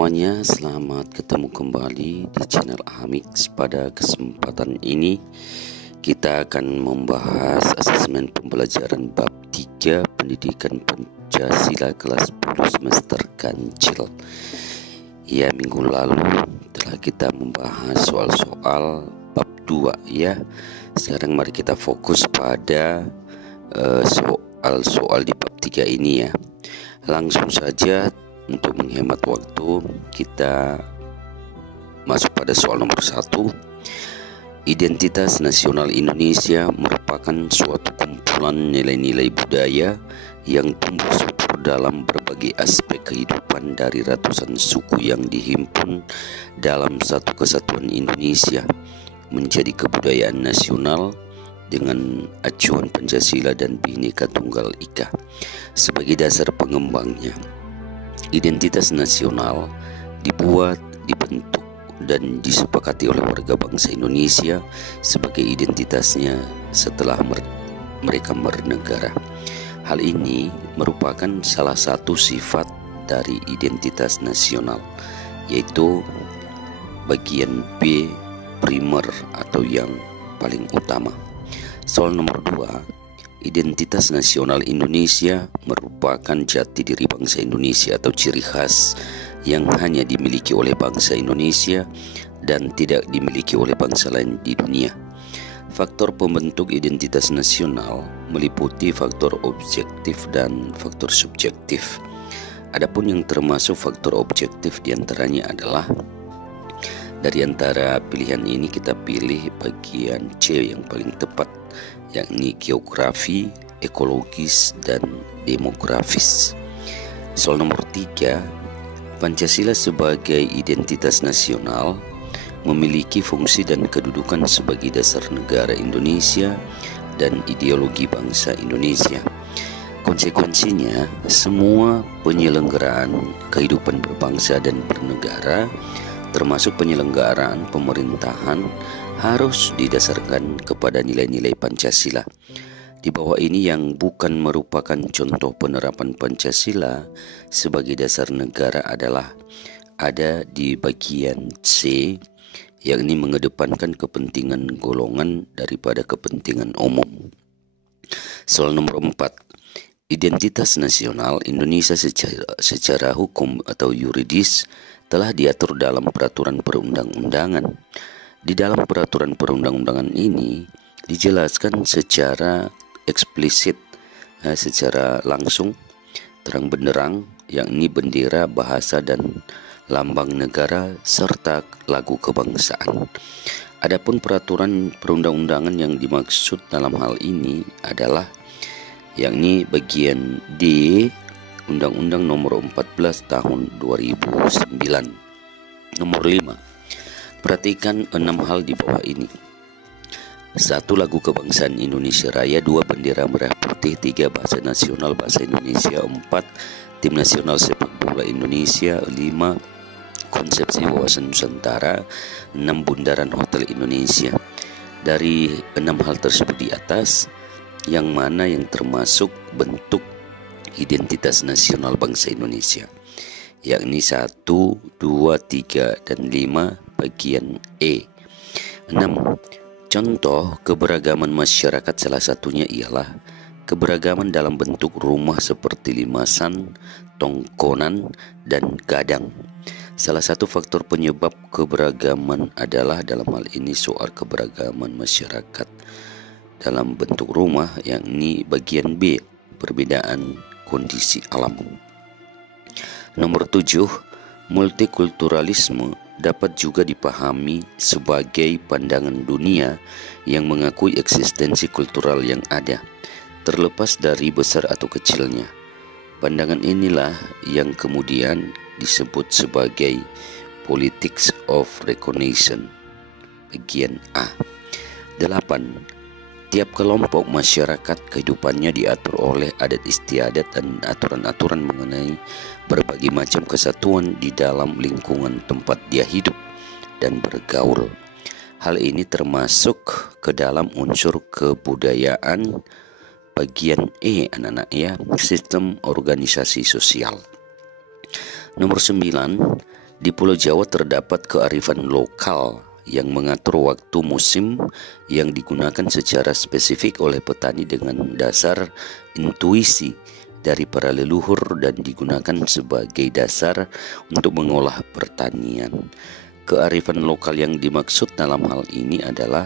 semuanya, selamat ketemu kembali di channel Amix. Pada kesempatan ini kita akan membahas asesmen pembelajaran bab 3 Pendidikan Pancasila kelas 10 semester kancil. Ya, minggu lalu telah kita membahas soal-soal bab 2 ya. Sekarang mari kita fokus pada soal-soal di bab 3 ini ya. Langsung saja, untuk menghemat waktu, kita masuk pada soal nomor 1. Identitas nasional Indonesia merupakan suatu kumpulan nilai-nilai budaya yang tumbuh subur dalam berbagai aspek kehidupan dari ratusan suku yang dihimpun dalam satu kesatuan Indonesia menjadi kebudayaan nasional dengan acuan Pancasila dan Bhinneka Tunggal Ika sebagai dasar pengembangnya. Identitas nasional dibuat, dibentuk, dan disepakati oleh warga bangsa Indonesia sebagai identitasnya setelah mereka bernegara. Hal ini merupakan salah satu sifat dari identitas nasional, yaitu bagian B primer atau yang paling utama. Soal nomor 2. Identitas nasional Indonesia merupakan jati diri bangsa Indonesia atau ciri khas yang hanya dimiliki oleh bangsa Indonesia dan tidak dimiliki oleh bangsa lain di dunia. Faktor pembentuk identitas nasional meliputi faktor objektif dan faktor subjektif. Adapun yang termasuk faktor objektif diantaranya adalah, dari antara pilihan ini kita pilih bagian C yang paling tepat, yakni geografi, ekologis, dan demografis. Soal nomor 3, Pancasila sebagai identitas nasional memiliki fungsi dan kedudukan sebagai dasar negara Indonesia dan ideologi bangsa Indonesia. Konsekuensinya, semua penyelenggaraan kehidupan berbangsa dan bernegara, termasuk penyelenggaraan pemerintahan, harus didasarkan kepada nilai-nilai Pancasila. Di bawah ini yang bukan merupakan contoh penerapan Pancasila sebagai dasar negara adalah ada di bagian C, yakni mengedepankan kepentingan golongan daripada kepentingan umum. Soal nomor 4. Identitas nasional Indonesia secara hukum atau yuridis telah diatur dalam peraturan perundang-undangan. Di dalam peraturan perundang-undangan ini dijelaskan secara eksplisit, secara langsung, terang benderang, yakni bendera, bahasa, dan lambang negara serta lagu kebangsaan. Adapun peraturan perundang-undangan yang dimaksud dalam hal ini adalah yakni bagian D Undang-Undang Nomor 14 Tahun 2009. Nomor 5. Perhatikan 6 hal di bawah ini. 1. Lagu kebangsaan Indonesia Raya. 2. Bendera merah putih. 3. Bahasa nasional bahasa Indonesia. 4. Tim nasional sepak bola Indonesia. 5. Konsepsi wawasan Nusantara. 6. Bundaran Hotel Indonesia. Dari 6 hal tersebut di atas, yang mana yang termasuk bentuk identitas nasional bangsa Indonesia? Yakni 1, 2, 3, dan 5 bagian E. 6. Contoh keberagaman masyarakat salah satunya ialah keberagaman dalam bentuk rumah seperti limasan, tongkonan, dan gadang. Salah satu faktor penyebab keberagaman adalah dalam hal ini soal keberagaman masyarakat dalam bentuk rumah, yakni bagian B, perbedaan kondisi alam. Nomor 7. Multikulturalisme dapat juga dipahami sebagai pandangan dunia yang mengakui eksistensi kultural yang ada, terlepas dari besar atau kecilnya. Pandangan inilah yang kemudian disebut sebagai Politics of Recognition, bagian A. 8. Tiap kelompok masyarakat kehidupannya diatur oleh adat istiadat dan aturan-aturan mengenai berbagai macam kesatuan di dalam lingkungan tempat dia hidup dan bergaul. Hal ini termasuk ke dalam unsur kebudayaan bagian E, anak-anak ya, sistem organisasi sosial. Nomor 9, Di Pulau Jawa terdapat kearifan lokal yang mengatur waktu musim yang digunakan secara spesifik oleh petani dengan dasar intuisi dari para leluhur dan digunakan sebagai dasar untuk mengolah pertanian. Kearifan lokal yang dimaksud dalam hal ini adalah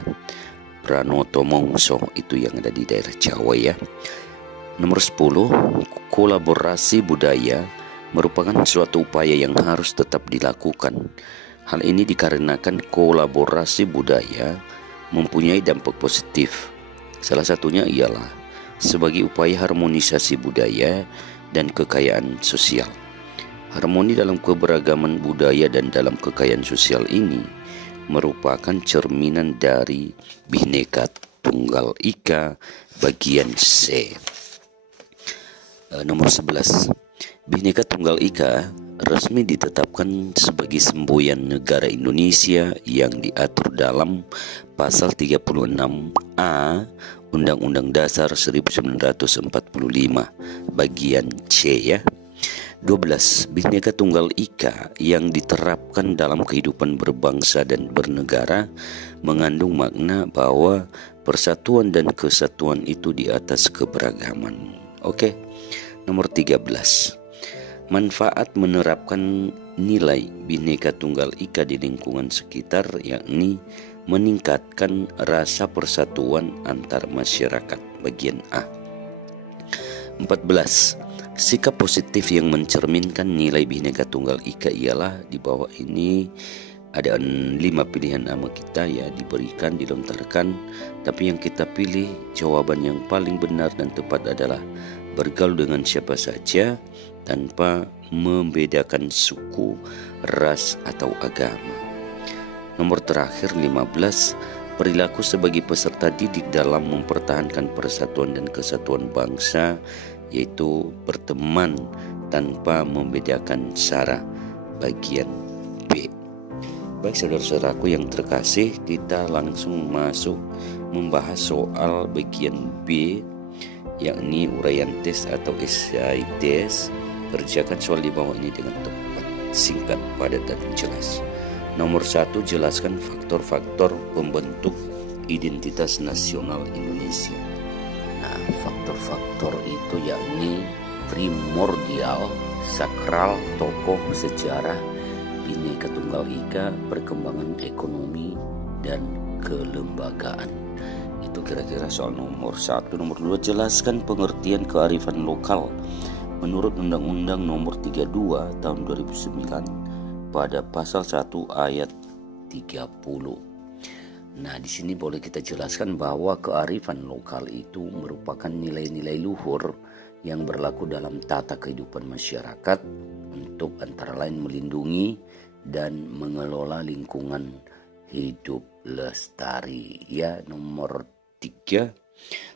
Pranoto Mongso, itu yang ada di daerah Jawa ya. Nomor 10, kolaborasi budaya merupakan suatu upaya yang harus tetap dilakukan. Hal ini dikarenakan kolaborasi budaya mempunyai dampak positif. Salah satunya ialah sebagai upaya harmonisasi budaya dan kekayaan sosial. Harmoni dalam keberagaman budaya dan dalam kekayaan sosial ini merupakan cerminan dari Bhinneka Tunggal Ika bagian C. Nomor 11, Bhinneka Tunggal Ika resmi ditetapkan sebagai semboyan negara Indonesia yang diatur dalam pasal 36A Undang-Undang Dasar 1945 bagian C ya. 12. Bhinneka Tunggal Ika yang diterapkan dalam kehidupan berbangsa dan bernegara mengandung makna bahwa persatuan dan kesatuan itu di atas keberagaman. Oke. Nomor 13. Manfaat menerapkan nilai Bhinneka Tunggal Ika di lingkungan sekitar, yakni meningkatkan rasa persatuan antar masyarakat bagian A. 14. Sikap positif yang mencerminkan nilai Bhinneka Tunggal Ika ialah di bawah ini ada 5 pilihan nama kita ya, diberikan, dilontarkan, tapi yang kita pilih jawaban yang paling benar dan tepat adalah bergaul dengan siapa saja tanpa membedakan suku, ras atau agama. Nomor terakhir 15, perilaku sebagai peserta didik dalam mempertahankan persatuan dan kesatuan bangsa, yaitu berteman tanpa membedakan sara bagian B. Baik saudara-saudaraku yang terkasih, kita langsung masuk membahas soal bagian B, yakni uraian tes atau essay tes. Kerjakan soal di bawah ini dengan tepat, singkat, padat, dan jelas. Nomor 1, jelaskan faktor-faktor pembentuk identitas nasional Indonesia. Nah, faktor-faktor itu yakni primordial, sakral, tokoh, sejarah, Bhinneka Tunggal Ika, perkembangan ekonomi, dan kelembagaan. Itu kira-kira soal nomor 1. Nomor 2, jelaskan pengertian kearifan lokal menurut Undang-Undang Nomor 32 Tahun 2009 pada pasal 1 ayat 30. Nah, di sini boleh kita jelaskan bahwa kearifan lokal itu merupakan nilai-nilai luhur yang berlaku dalam tata kehidupan masyarakat untuk antara lain melindungi dan mengelola lingkungan hidup lestari. Ya, nomor 3,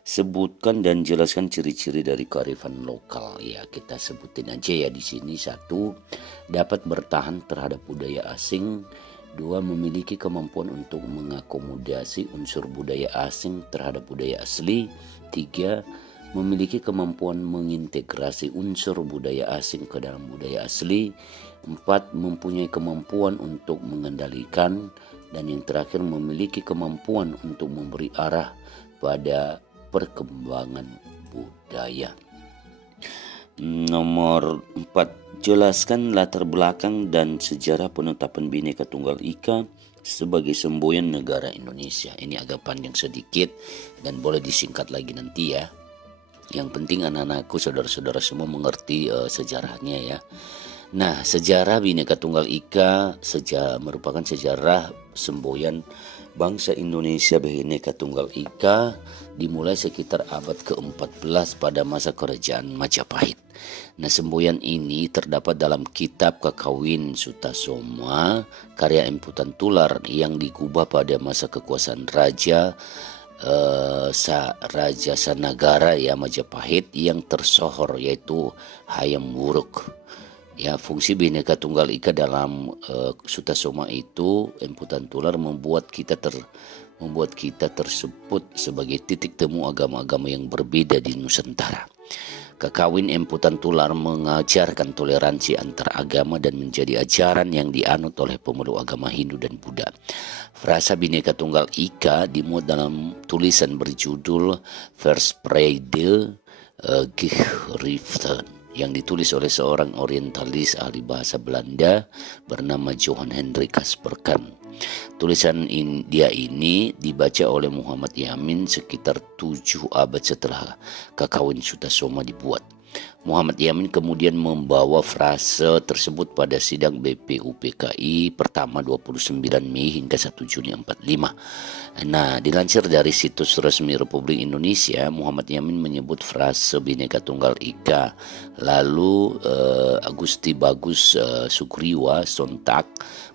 sebutkan dan jelaskan ciri-ciri dari kearifan lokal. Ya, kita sebutin aja ya di sini. 1, dapat bertahan terhadap budaya asing. 2, memiliki kemampuan untuk mengakomodasi unsur budaya asing terhadap budaya asli. 3, memiliki kemampuan mengintegrasi unsur budaya asing ke dalam budaya asli. 4, mempunyai kemampuan untuk mengendalikan. Dan yang terakhir, memiliki kemampuan untuk memberi arah pada perkembangan budaya. Nomor 4, jelaskan latar belakang dan sejarah penetapan Bhinneka Tunggal Ika sebagai semboyan negara Indonesia. Ini agak panjang sedikit dan boleh disingkat lagi nanti ya. Yang penting anak-anakku, saudara-saudara semua mengerti sejarahnya ya. Nah, sejarah Bhinneka Tunggal Ika merupakan sejarah semboyan bangsa Indonesia Bhinneka Tunggal Ika dimulai sekitar abad ke-14 pada masa kerajaan Majapahit. Nah, semboyan ini terdapat dalam kitab Kakawin Sutasoma karya Emputan Tular yang digubah pada masa kekuasaan Raja Sanagara ya Majapahit yang tersohor, yaitu Hayam Wuruk. Ya, fungsi Bhinneka Tunggal Ika dalam Sutasoma itu, Emputan Tular membuat kita tersebut sebagai titik temu agama-agama yang berbeda di Nusantara. Kakawin emputan tular mengajarkan toleransi antar agama dan menjadi ajaran yang dianut oleh pemeluk agama Hindu dan Buddha. Frasa Bhinneka Tunggal Ika dimuat dalam tulisan berjudul Verspreide Geschriften yang ditulis oleh seorang orientalis ahli bahasa Belanda bernama Johan Hendrik Kasperkan. Tulisan dia ini dibaca oleh Muhammad Yamin sekitar 7 abad setelah Kakawin Sutasoma dibuat. Muhammad Yamin kemudian membawa frase tersebut pada sidang BPUPKI pertama 29 Mei hingga 1 Juni 45. Nah, dilansir dari situs resmi Republik Indonesia, Muhammad Yamin menyebut frase Bhinneka Tunggal Ika. Lalu Agusti Bagus Sugriwa sontak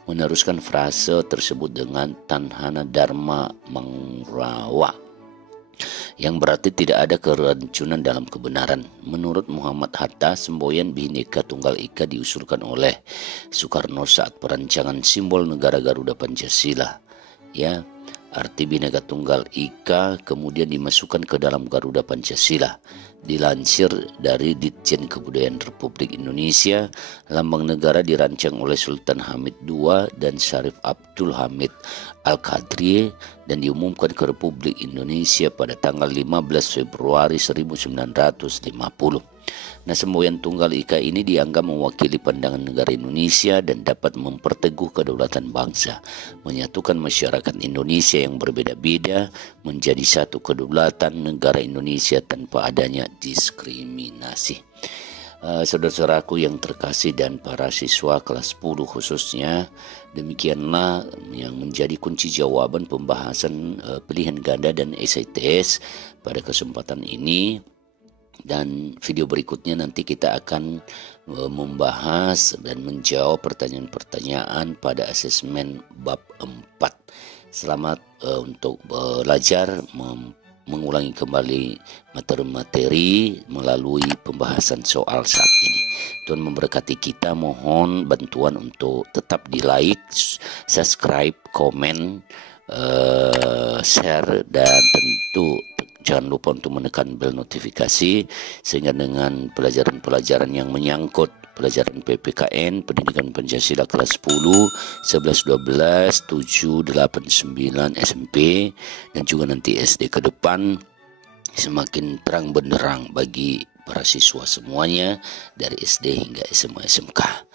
meneruskan frase tersebut dengan Tanhana Dharma Mangrawa, yang berarti tidak ada kerancunan dalam kebenaran. Menurut Muhammad Hatta, semboyan Bhinneka Tunggal Ika diusulkan oleh Soekarno saat perancangan simbol negara Garuda Pancasila. Ya, arti Bhinneka Tunggal Ika kemudian dimasukkan ke dalam Garuda Pancasila. Dilansir dari Ditjen Kebudayaan Republik Indonesia, lambang negara dirancang oleh Sultan Hamid II dan Syarif Abdul Hamid Al-Qadri dan diumumkan ke Republik Indonesia pada tanggal 15 Februari 1950. Nah, semboyan Tunggal Ika ini dianggap mewakili pandangan negara Indonesia dan dapat memperteguh kedaulatan bangsa, menyatukan masyarakat Indonesia yang berbeda-beda menjadi satu kedaulatan negara Indonesia tanpa adanya diskriminasi. Saudara-saudaraku yang terkasih dan para siswa kelas 10 khususnya, demikianlah yang menjadi kunci jawaban pembahasan pilihan ganda dan SITS pada kesempatan ini. Dan video berikutnya nanti kita akan membahas dan menjawab pertanyaan-pertanyaan pada asesmen bab 4. Selamat untuk belajar mengulangi kembali materi-materi melalui pembahasan soal saat ini. Tuhan memberkati kita, mohon bantuan untuk tetap di like, subscribe, komen, share, dan tentu jangan lupa untuk menekan bel notifikasi sehingga dengan pelajaran-pelajaran yang menyangkut pelajaran PPKN, Pendidikan Pancasila kelas 10, 11, 12, 7, 8, 9 SMP dan juga nanti SD ke depan semakin terang benderang bagi para siswa semuanya dari SD hingga SMA SMK.